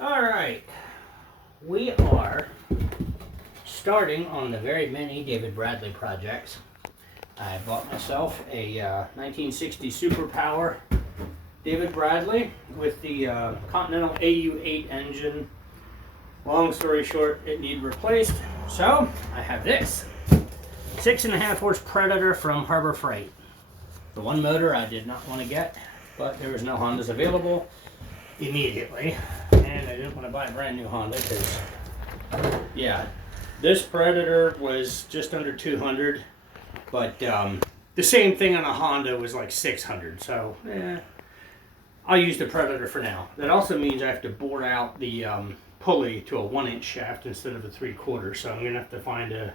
All right, we are starting on the very many David Bradley projects. I bought myself a 1960 Superpower David Bradley with the Continental AU8 engine. Long story short, it needed replaced, so I have this 6.5 horse Predator from Harbor Freight. The one motor I did not want to get, but there was no Hondas available immediately, and I didn't want to buy a brand new Honda because, yeah, this Predator was just under 200, but the same thing on a Honda was like 600, so I'll use the Predator for now. That also means I have to bore out the pulley to a 1-inch shaft instead of a 3/4, so I'm gonna have to find a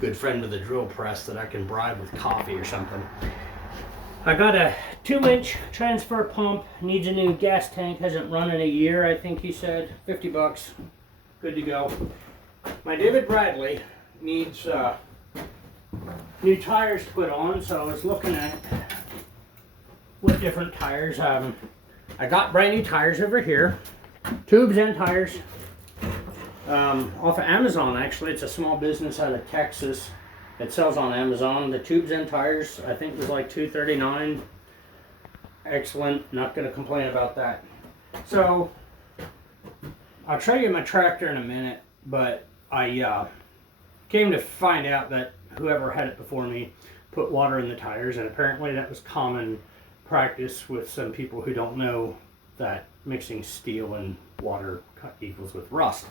good friend with a drill press that I can bribe with coffee or something. I got a 2-inch transfer pump, needs a new gas tank, hasn't run in a year, I think he said. 50 bucks, good to go. My David Bradley needs new tires to put on, so I was looking at what different tires. I got brand new tires over here, tubes and tires, off of Amazon actually. It's a small business out of Texas. It sells on Amazon. The tubes and tires, I think, was like $2.39. Excellent. Not going to complain about that. So, I'll show you my tractor in a minute, but I came to find out that whoever had it before me put water in the tires, and apparently that was common practice with some people who don't know that mixing steel and water equals with rust.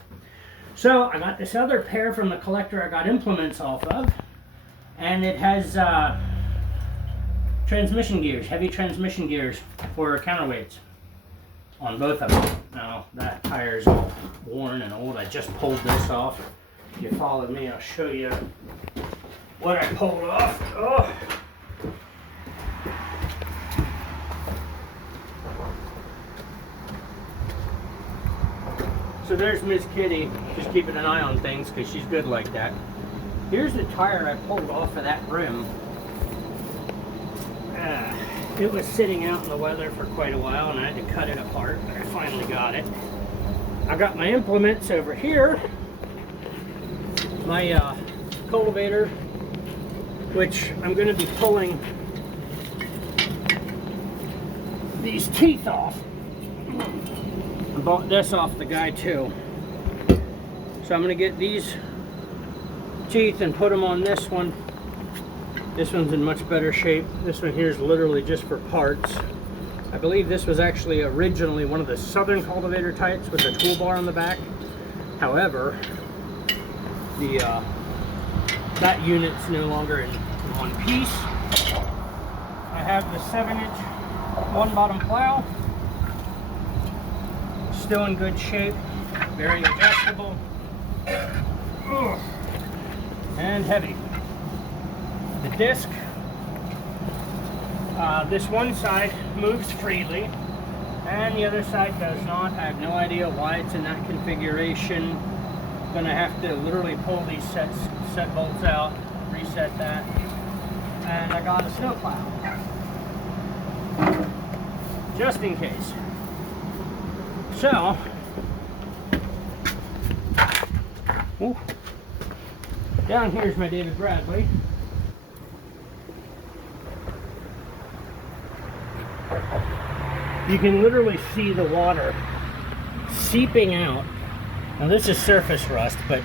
So, I got this other pair from the collector I got implements off of. And it has transmission gears, heavy transmission gears for counterweights on both of them. Now that tire is all worn and old. I just pulled this off. If you follow me, I'll show you what I pulled off. Oh. So there's Miss Kitty, just keeping an eye on things because she's good like that. Here's the tire I pulled off of that rim. It was sitting out in the weather for quite a while and I had to cut it apart, but I finally got it. I got my implements over here. My cultivator, which I'm going to be pulling these teeth off. I bought this off the guy too. So I'm going to get these teeth and put them on this one. This one's in much better shape. This one here is literally just for parts. I believe this was actually originally one of the Southern cultivator types with a toolbar on the back. However, the that unit's no longer in one piece. I have the 7-inch one bottom plow, still in good shape, very adjustable. Ugh. And heavy. The disc, this one side moves freely and the other side does not. I have no idea why it's in that configuration. I'm gonna have to literally pull these set bolts out, reset that, and I got a snowplow just in case. So, ooh. Down here's my David Bradley. You can literally see the water seeping out. Now this is surface rust, but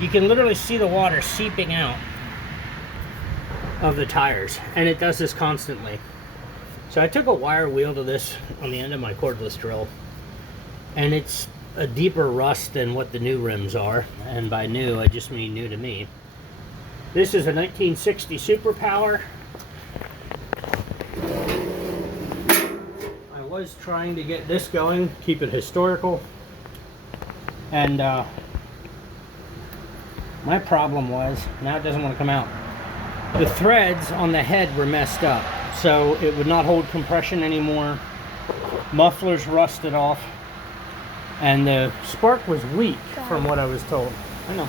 you can literally see the water seeping out of the tires, and it does this constantly. So I took a wire wheel to this on the end of my cordless drill, and it's a deeper rust than what the new rims are, and by new I just mean new to me. This is a 1960 Superpower. I was trying to get this going, keep it historical, and my problem was, now it doesn't want to come out, the threads on the head were messed up, so it would not hold compression anymore. Mufflers rusted off, and the spark was weak from what I was told. I know.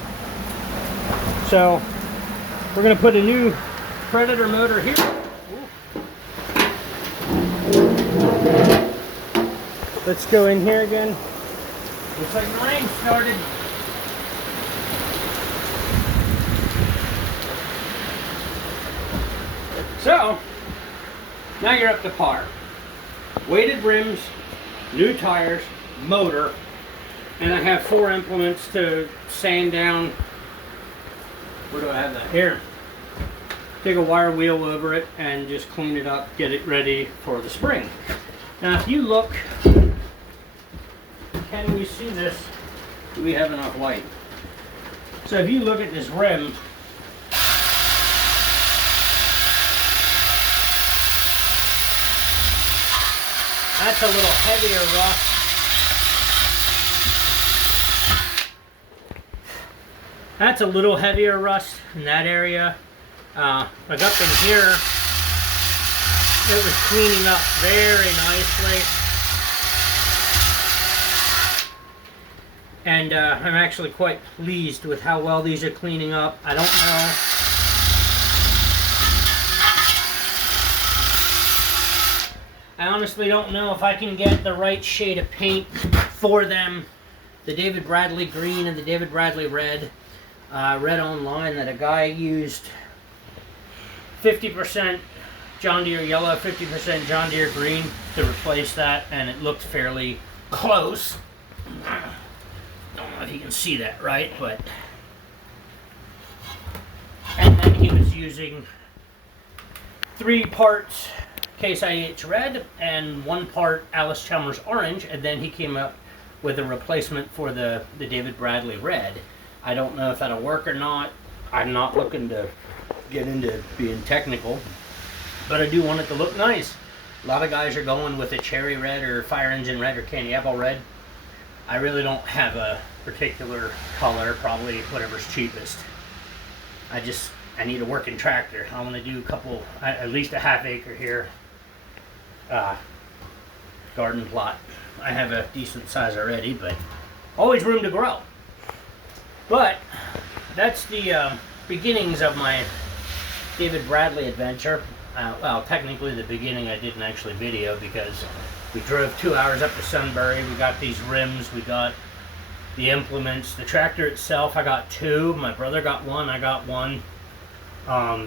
So we're going to put a new Predator motor here. Let's go in here again. Looks like the rain started. So, now you're up to par. Weighted rims, new tires, motor, and I have 4 implements to sand down. Where do I have that? Here. Take a wire wheel over it and just clean it up, get it ready for the spring. Now if you look, can we see this? Do we have enough light? So if you look at this rim, that's a little heavier rust. That's a little heavier rust in that area. Like up in here, it was cleaning up very nicely. And I'm actually quite pleased with how well these are cleaning up. I don't know. I honestly don't know if I can get the right shade of paint for them. The David Bradley green and the David Bradley red. I read online that a guy used 50% John Deere yellow, 50% John Deere green to replace that, and it looked fairly close. Don't know if you can see that right, but... And then he was using 3 parts Case IH red and 1 part Alice Chalmers orange, and then he came up with a replacement for the David Bradley red. I don't know if that'll work or not. I'm not looking to get into being technical, but I do want it to look nice. A lot of guys are going with a cherry red or fire engine red or candy apple red. I really don't have a particular color, probably whatever's cheapest. I need a working tractor. I want to do a couple, at least a ½ acre here, garden plot. I have a decent size already, but always room to grow. But that's the beginnings of my David Bradley adventure. Well, technically the beginning I didn't actually video because we drove 2 hours up to Sunbury. We got these rims, we got the implements. The tractor itself, I got 2. My brother got 1, I got 1.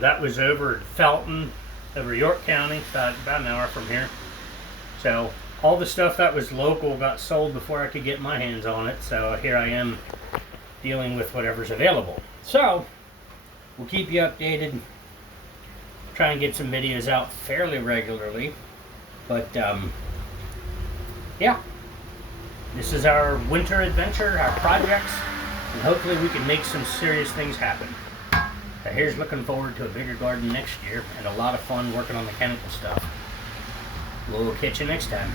That was over Felton, over York County, about an hour from here. So all the stuff that was local got sold before I could get my hands on it. So here I am dealing with whatever's available. So we'll keep you updated. Try and get some videos out fairly regularly. But yeah, this is our winter adventure, our projects, and hopefully we can make some serious things happen. So here's looking forward to a bigger garden next year and a lot of fun working on mechanical stuff. We'll catch you next time.